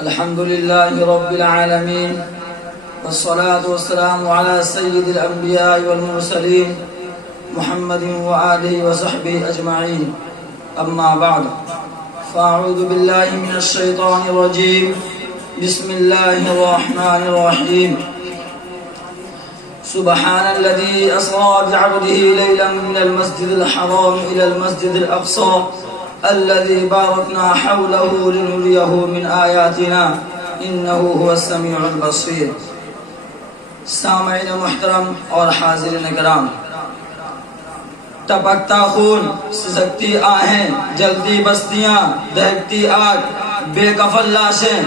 الحمد لله رب العالمين والصلاة والسلام على سيد الأنبياء والمرسلين محمد وآله وصحبه أجمعين. أما بعد فأعوذ بالله من الشيطان الرجيم. بسم الله الرحمن الرحيم. سبحان الذي أسرى بعبده ليلا من المسجد الحرام إلى المسجد الأقصى الذي باركنا حوله لنريه من آياتنا إنه هو السميع البصير. سامعین محترم اور حاضرین کرام، ٹپکتا خون، سسکتی آہیں، جلتی بستیاں، دہکتی آگ، بے کفن لاشیں،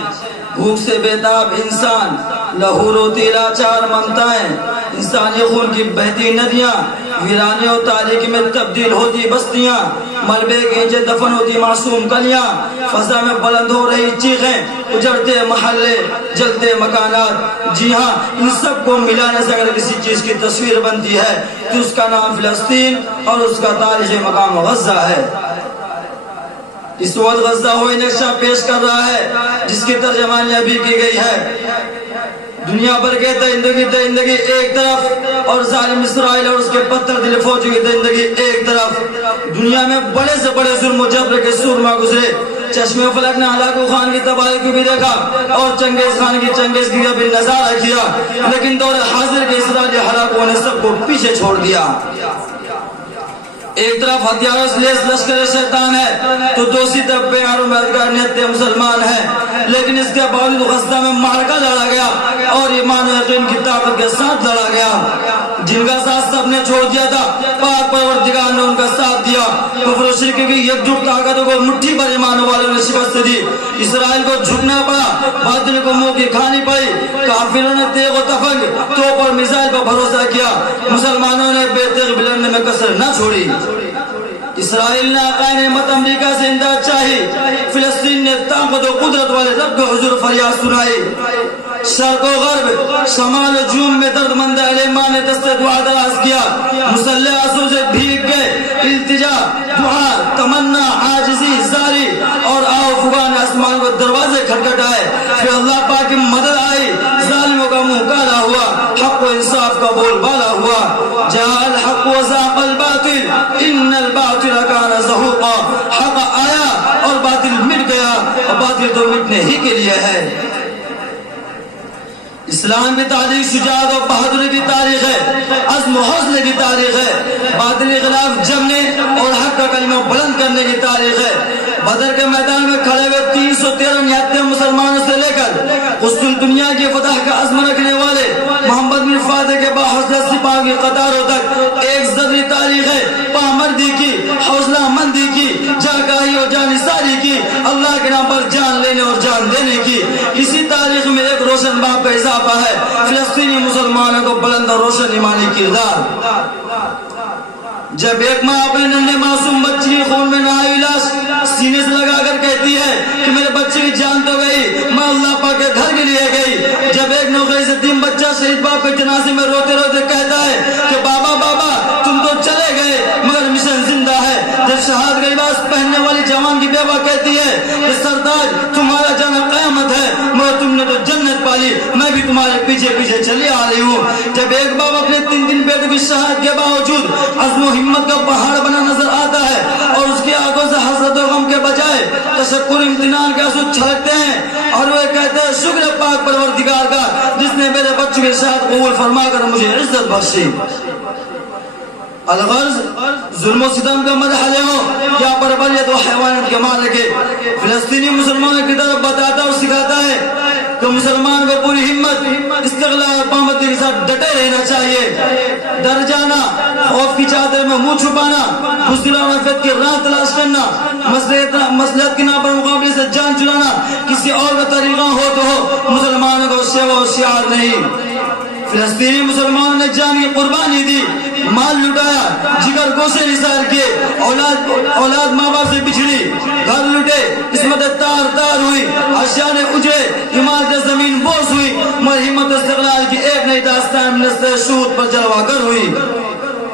بھوک سے بیتاب انسان، لہو روتی لاچار ممتائیں، انسانی خون کی بہتی ندیاں، ویرانے و تاریکی میں تبدیل ہوتی بستیاں، ملبے کے نیچے دفن ہوتی معصوم کلیاں، فضا میں بلند ہو رہی چیخیں، اجڑتے محلے، جلتے مکانات. جی ہاں، ان سب کو ملانے سے اگر کسی چیز کی تصویر بنتی ہے تو اس کا نام فلسطین اور اس کا تاریخی مقام غزہ ہے. اس وقت غزہ ہوئی نقشہ پیش کر رہا ہے جس کی ترجمانی ابھی کی گئی ہے. دنیا بھر کے درندگی ایک طرف اور ظالم اسرائیل اور اس کے پتھر دل فوجوں کی درندگی ایک طرف. دنیا میں بڑے سے بڑے ظلم و جبر کے سورما گزرے. چشمے فلک نے ہلاکو خان کی تباہی کو بھی دیکھا اور چنگیز خان کی چنگیز کی بھی نظارہ کیا، لیکن دور حاضر کے اسرائیلی ہلاکوں نے سب کو پیچھے چھوڑ دیا. ایک طرف ہتھیاروں سے لیس لشکر شیطان ہے تو دوسری طرف پیاروں میں ادگار نہتے مسلمان ہیں، لیکن اس کے باوجود غزہ میں معرکہ لڑا گیا اور ایمان و یقین کی طاقت کے ساتھ لڑا گیا. جن کا ساتھ سب نے چھوڑ دیا تھا، پاک پروردگار نے ان کا ساتھ دیا. کفر و شرک کی یکجٹ طاقتوں کو مٹھی بھر ایمان والوں نے شکست دی. اسرائیل کو جھکنا پڑا، باطل کو منہ کی کھانی پڑی. کافروں نے تیغ و تفنگ، توپ اور میزائل پر بھروسہ کیا. مسلمانوں نے بے تیغ بلندنے میں کسر نہ چھوڑی. اسرائیل نے آقا نعمت امریکہ سے امداد چاہی. فلسطین نے طاقت و قدرت والے رب کو حضور فریاد سنائی. شرق و غرب، شمال و جنوب میں درد مند اہل ایمان نے دست دعا دراز کیا. مسلح آنسو سے بھیگ گئے. التجا، دعا، تمنا، عاجزی، زاری اور آو فغان آسمان کو دروازے کھٹکھٹائے. پھر اللہ پاک کی مدد آئی. ظالموں کا منہ کالا ہوا، حق و انصاف کا بول بالا ہوا. جاء الحق وزاق الباطل ان الباطل کان زہوقا. حق آیا اور باطل مٹ گیا، اور باطل تو مٹنے ہی کے لیے ہے. اسلام کی تاریخ شجاعت و بہادری کی تاریخ ہے، عزم و حوصلے کی تاریخ ہے، باطل کے خلاف جمنے اور حق کا کلمہ بلند کرنے کی تاریخ ہے. بدر کے میدان میں کھڑے ہوئے 313 نہتے مسلمانوں سے لے کر اس دنیا کی فتح کا عزم رکھنے والے محمد بن فاتح کے باحوصلہ سپاہیوں کی قطاروں تک ایک زدری تاریخ ہے. پامردی کی، حوصلہ مندی کی، جاگاہی اور جانثاری کی، اللہ کے نام پر جان لینے اور جان دینے کی. اسی تاریخ میں ایک روشن باب کا اضافہ ہے، فلسطینی مسلمانوں کو بلند اور روشن ایمانی کردار. جب ایک ماں اپنے ننھے معصوم بچی کی خون میں نہائی لاش سینے سے لگا کر کہتی ہے کہ میرے بچے کی جان تو گئی، میں اللہ پاک کے گھر کے لیے گئی. جب ایک 9 سے 3 بچہ شہید باپ کے جنازے میں روتے روتے کہتا ہے کہ بابا بابا تم تو چلے گئے مگر مشن زندہ ہے. جب شہادت کا لباس پہننے والی جوان کی بیوہ کہتی ہے کہ سردار تمہارا جانا قیامت ہے مگر تم نے تو جنت پالی، میں بھی تمہارے پیچھے پیچھے چلی آ رہی ہوں. جب ایک باپ اپنے 3 بیٹوں کی شہادت کے باوجود عزم و ہمت کا پہاڑ بنا نظر آتا ہے اور اس کی آنکھوں سے حسرت و غم کے بجائے تشکر امتنان کے آنسو چھلکتے ہیں اور وہ کہتے ہیں شکر پاک پروردگار کا جس نے میرے بچوں کے ساتھ قبول فرما کر مجھے عزت بخشی. الغرض ظلم و ستم کا مرحلے ہوں یا بربریت و حیوانیت کے مارکے، فلسطینی مسلمانوں کی طرف بتاتا اور سکھاتا ہے کہ مسلمان کو پوری ہمت، استقلال اور پامردی کے ساتھ ڈٹے رہنا چاہیے. ڈر جانا، خوف کی چادر میں منہ چھپانا، بزدل اور نفرت کی راہ تلاش کرنا، مصلحت کی نامقابلی سے جان چرانا کسی اور کا طریقہ ہو تو ہو، مسلمانوں کو شیوہ و شعار نہیں. فلسطینی مسلمانوں نے جان کی قربانی دی، مال لٹایا، جگر گوشے نثار کیے، اولاد ماں باپ سے بچھڑی، گھر لٹے، عصمت تار تار ہوئی، اشیاء نے اجڑے، عمارت زمین بوس ہوئی، مگر ہمت استقلال کی ایک نئی داستان نسل شہود پر جلوہ گر ہوئی.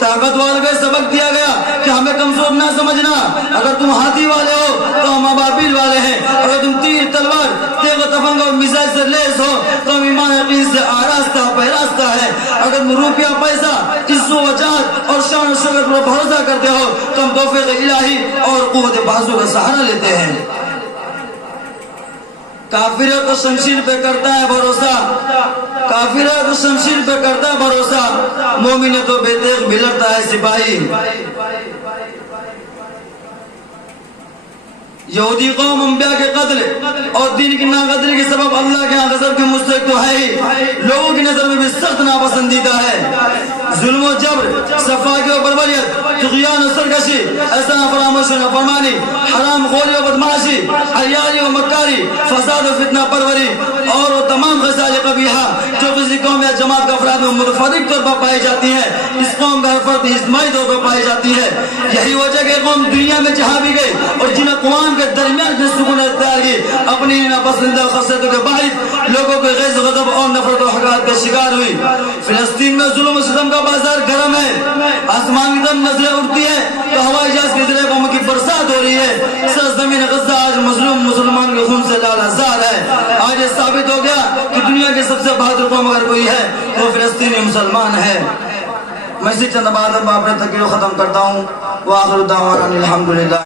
طاقت والوں کو سبق دیا گیا کہ ہمیں کمزور نہ سمجھنا، اگر تم ہاتھی والے ہو تو ہم ابابیل والے ہیں، اگر تم تیر تلوار تیغ و تفنگ اور میزائل سے لیس ہو تو ہم ایمان یقین سے آراستہ پیراستہ ہے، اگر تم روپیہ پیسہ عزت و وجاہت اور شان و شوکت پر بھروسہ کرتے ہو تو ہم توفیق الہی اور قوت بازو کا سہارا لیتے ہیں۔ کافر ہے تو شمشیر پہ کرتا ہے بھروسہ، کافر ہے تو شمشیر پہ کرتا ہے بھروسہ، مومن ہے تو بے تیغ بھی لڑتا ہے سپاہی۔ یہودی قوم انبیاء کے قتل اور دین کی ناقدری کے سبب اللہ کے غضب کے مستحق تو ہے ہی، لوگوں کی نظر میں بھی سخت ناپسندیدہ ہے۔ ظلم و جبر، صفاقی و بربریت، طغیان و سرکشی، ایسا فراموش و نافرمانی، حرام خوری و بدمعاشی، عیاری و مکاری، فساد و فتنہ پروری اور وہ تمام خصال قبیحہ جو کسی قوم یا جماعت کا افراد میں متفرق طور پر پائی جاتی ہیں، اس قوم کا ہر فرد اجتماعی طور پر پائی جاتی ہے۔ یہی وجہ کہ قوم دنیا میں جہاں بھی گئی اور جن اقوام کے درمیان جس سکون اختیار کی، اپنی ناپسندیدہ خاصیتوں کے باعث لوگوں کے غیظ و غضب اور نفرت و حقارت کا شکار ہوئی۔ فلسطین میں ظلم و ستم کا بازار گرم ہے، آسمان کی طرف نظریں اٹھتی ہے تو ہوائی جہاز کے ذریعے قوم کی برسات ہو رہی ہے۔ سرزمین غزہ آج مظلوم مسلمان کے خون سے لالہزار ہے۔ آج یہ ثابت ہو گیا کہ دنیا کی سب سے بہادر قوم اگر کوئی ہے تو فلسطینی مسلمان ہے۔ میں اسی چند باتوں پر اپنے تقریر ختم کرتا ہوں۔ وآخر دعوانا الحمدللہ۔